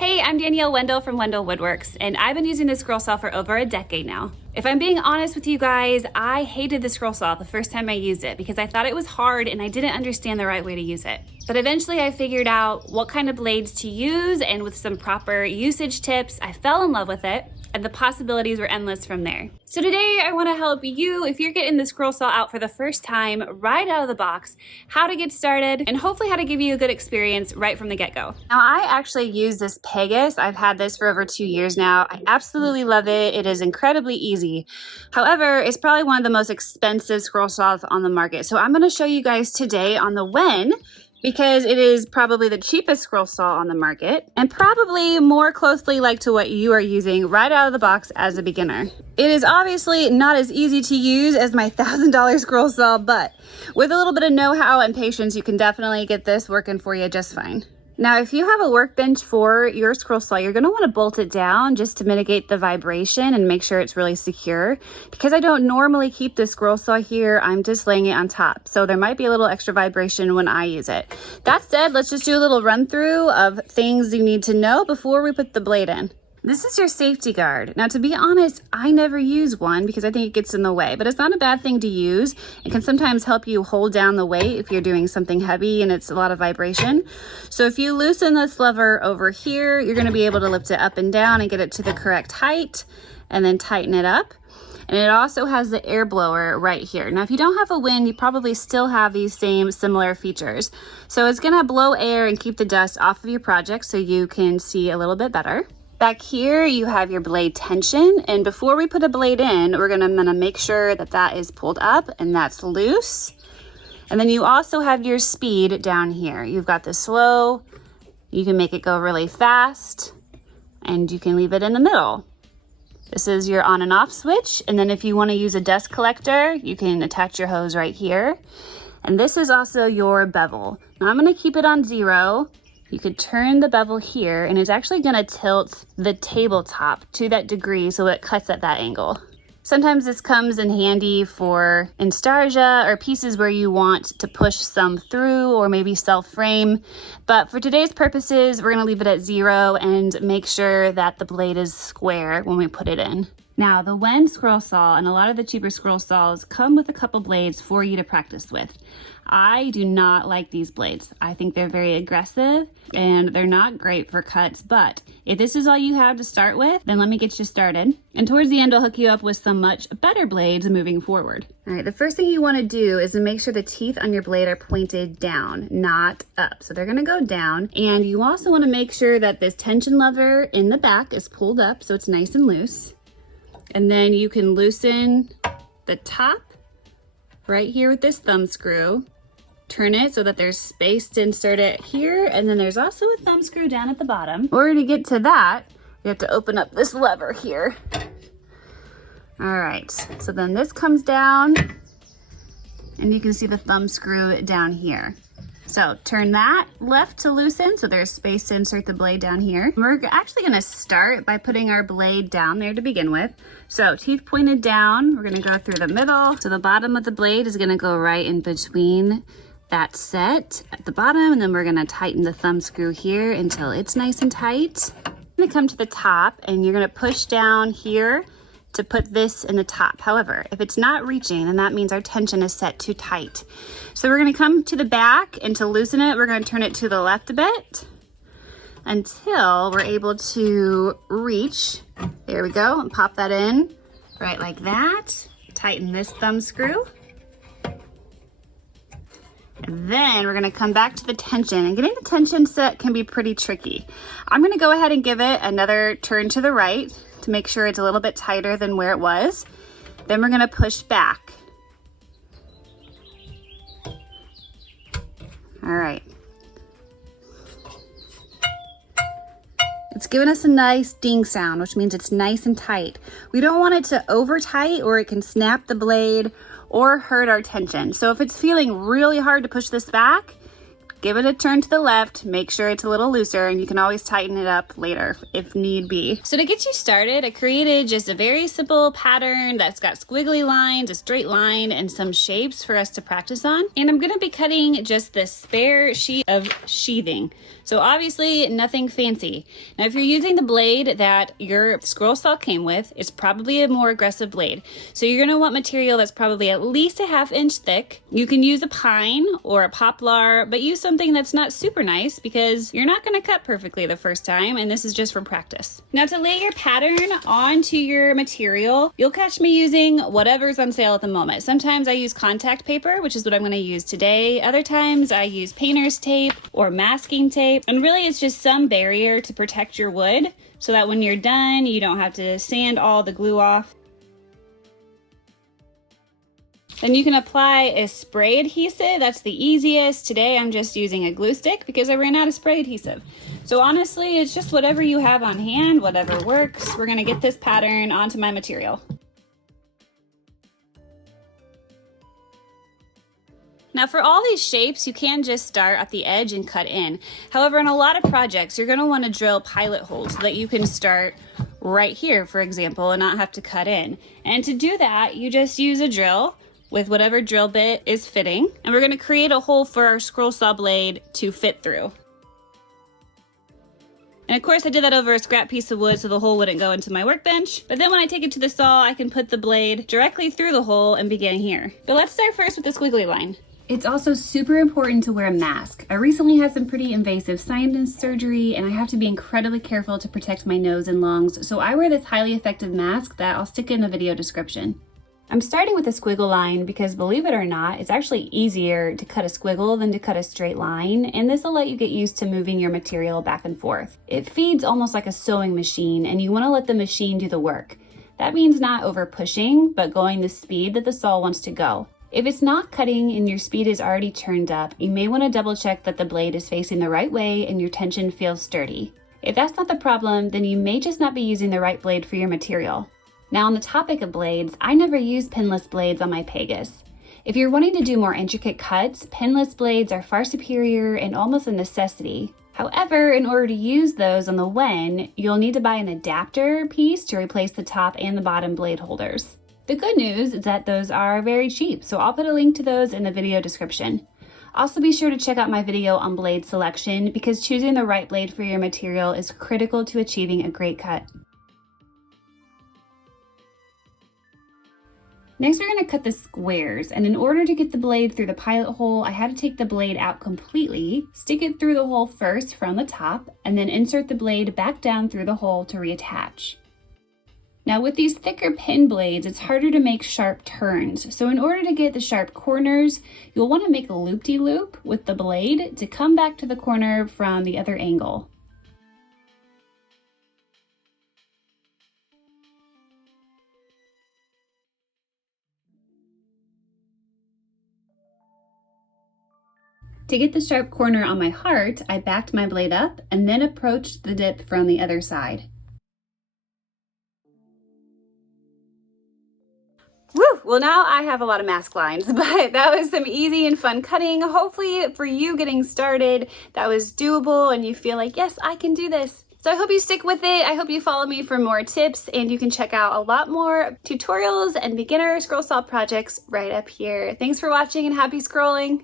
Hey, I'm Danielle Wendell from Wendell Woodworks, and I've been using this scroll saw for over a decade now. If I'm being honest with you guys, I hated the scroll saw the first time I used it because I thought it was hard and I didn't understand the right way to use it. But eventually I figured out what kind of blades to use, and with some proper usage tips, I fell in love with it, and the possibilities were endless from there. So today I want to help you, if you're getting the scroll saw out for the first time, right out of the box, how to get started, and hopefully how to give you a good experience right from the get-go. Now I actually use this Pegasus. I've had this for over 2 years now. I absolutely love it. It is incredibly easy. However, it's probably one of the most expensive scroll saws on the market. So I'm going to show you guys today on the Wen, because it is probably the cheapest scroll saw on the market and probably more closely like to what you are using right out of the box as a beginner. It is obviously not as easy to use as my $1,000 scroll saw, but with a little bit of know-how and patience, you can definitely get this working for you just fine. Now, if you have a workbench for your scroll saw, you're going to want to bolt it down just to mitigate the vibration and make sure it's really secure. Because I don't normally keep the scroll saw here, I'm just laying it on top. So there might be a little extra vibration when I use it. That said, let's just do a little run through of things you need to know before we put the blade in. This is your safety guard. Now, to be honest, I never use one because I think it gets in the way, but it's not a bad thing to use. It can sometimes help you hold down the weight if you're doing something heavy and it's a lot of vibration. So if you loosen this lever over here, you're gonna be able to lift it up and down and get it to the correct height and then tighten it up. And it also has the air blower right here. Now, if you don't have a Wen, you probably still have these same similar features. So it's gonna blow air and keep the dust off of your project so you can see a little bit better. Back here, you have your blade tension, and before we put a blade in, I'm gonna make sure that that is pulled up and that's loose. And then you also have your speed down here. You've got the slow, you can make it go really fast, and you can leave it in the middle. This is your on and off switch, and then if you wanna use a dust collector, you can attach your hose right here. And this is also your bevel. Now I'm gonna keep it on 0. You could turn the bevel here and it's actually gonna tilt the tabletop to that degree so it cuts at that angle. Sometimes this comes in handy for instarsia or pieces where you want to push some through or maybe self-frame. But for today's purposes, we're gonna leave it at 0 and make sure that the blade is square when we put it in. Now, the Wen scroll saw and a lot of the cheaper scroll saws come with a couple blades for you to practice with. I do not like these blades. I think they're very aggressive and they're not great for cuts, but if this is all you have to start with, then let me get you started. And towards the end, I'll hook you up with some much better blades moving forward. All right, the first thing you wanna do is to make sure the teeth on your blade are pointed down, not up. So they're gonna go down. And you also wanna make sure that this tension lever in the back is pulled up so it's nice and loose. And then you can loosen the top right here with this thumb screw. Turn it so that there's space to insert it here. And then there's also a thumb screw down at the bottom. In order to get to that, you have to open up this lever here. All right, so then this comes down and you can see the thumb screw down here. So turn that left to loosen so there's space to insert the blade down here. We're actually gonna start by putting our blade down there to begin with. So teeth pointed down, we're gonna go through the middle. So the bottom of the blade is gonna go right in between that set at the bottom, and then we're gonna tighten the thumb screw here until it's nice and tight. I'm gonna come to the top and you're gonna push down here to put this in the top. However, if it's not reaching, then that means our tension is set too tight. So we're gonna come to the back, and to loosen it, we're gonna turn it to the left a bit until we're able to reach. There we go, and pop that in right like that. Tighten this thumb screw. And then we're gonna come back to the tension, and getting the tension set can be pretty tricky. I'm gonna go ahead and give it another turn to the right to make sure it's a little bit tighter than where it was. Then we're gonna push back. All right. It's giving us a nice ding sound, which means it's nice and tight. We don't want it to over tight or it can snap the blade or hurt our tension. So if it's feeling really hard to push this back, Give it a turn to the left, make sure it's a little looser, and you can always tighten it up later if need be. So to get you started, I created just a very simple pattern that's got squiggly lines, a straight line, and some shapes for us to practice on. And I'm gonna be cutting just this spare sheet of sheathing. So obviously nothing fancy. Now if you're using the blade that your scroll saw came with, it's probably a more aggressive blade. So you're gonna want material that's probably at least a 1/2 inch thick. You can use a pine or a poplar, but use something that's not super nice because you're not gonna cut perfectly the first time, and this is just for practice. Now to lay your pattern onto your material, you'll catch me using whatever's on sale at the moment. Sometimes I use contact paper, which is what I'm gonna use today. Other times I use painter's tape or masking tape, and really it's just some barrier to protect your wood so that when you're done, you don't have to sand all the glue off. Then you can apply a spray adhesive. That's the easiest. Today I'm just using a glue stick because I ran out of spray adhesive. So honestly, it's just whatever you have on hand, whatever works. We're gonna get this pattern onto my material. Now for all these shapes, you can just start at the edge and cut in. However, in a lot of projects, you're gonna wanna drill pilot holes so that you can start right here, for example, and not have to cut in. And to do that, you just use a drill with whatever drill bit is fitting. And we're gonna create a hole for our scroll saw blade to fit through. And of course I did that over a scrap piece of wood so the hole wouldn't go into my workbench. But then when I take it to the saw, I can put the blade directly through the hole and begin here. But let's start first with the squiggly line. It's also super important to wear a mask. I recently had some pretty invasive sinus surgery and I have to be incredibly careful to protect my nose and lungs. So I wear this highly effective mask that I'll stick in the video description. I'm starting with a squiggle line because, believe it or not, it's actually easier to cut a squiggle than to cut a straight line, and this will let you get used to moving your material back and forth. It feeds almost like a sewing machine, and you want to let the machine do the work. That means not over pushing, but going the speed that the saw wants to go. If it's not cutting and your speed is already turned up, you may want to double check that the blade is facing the right way and your tension feels sturdy. If that's not the problem, then you may just not be using the right blade for your material. Now on the topic of blades, I never use pinless blades on my Pegas. If you're wanting to do more intricate cuts, pinless blades are far superior and almost a necessity. However, in order to use those on the Wen, you'll need to buy an adapter piece to replace the top and the bottom blade holders. The good news is that those are very cheap, so I'll put a link to those in the video description. Also be sure to check out my video on blade selection because choosing the right blade for your material is critical to achieving a great cut. Next, we're going to cut the squares, and in order to get the blade through the pilot hole, I had to take the blade out completely, stick it through the hole first from the top, and then insert the blade back down through the hole to reattach. Now with these thicker pin blades, it's harder to make sharp turns, so in order to get the sharp corners, you'll want to make a loop-de-loop with the blade to come back to the corner from the other angle. To get the sharp corner on my heart, I backed my blade up and then approached the dip from the other side. Woo! Well, now I have a lot of mask lines, but that was some easy and fun cutting. Hopefully for you getting started, that was doable and you feel like, yes, I can do this. So I hope you stick with it. I hope you follow me for more tips, and you can check out a lot more tutorials and beginner scroll saw projects right up here. Thanks for watching and happy scrolling.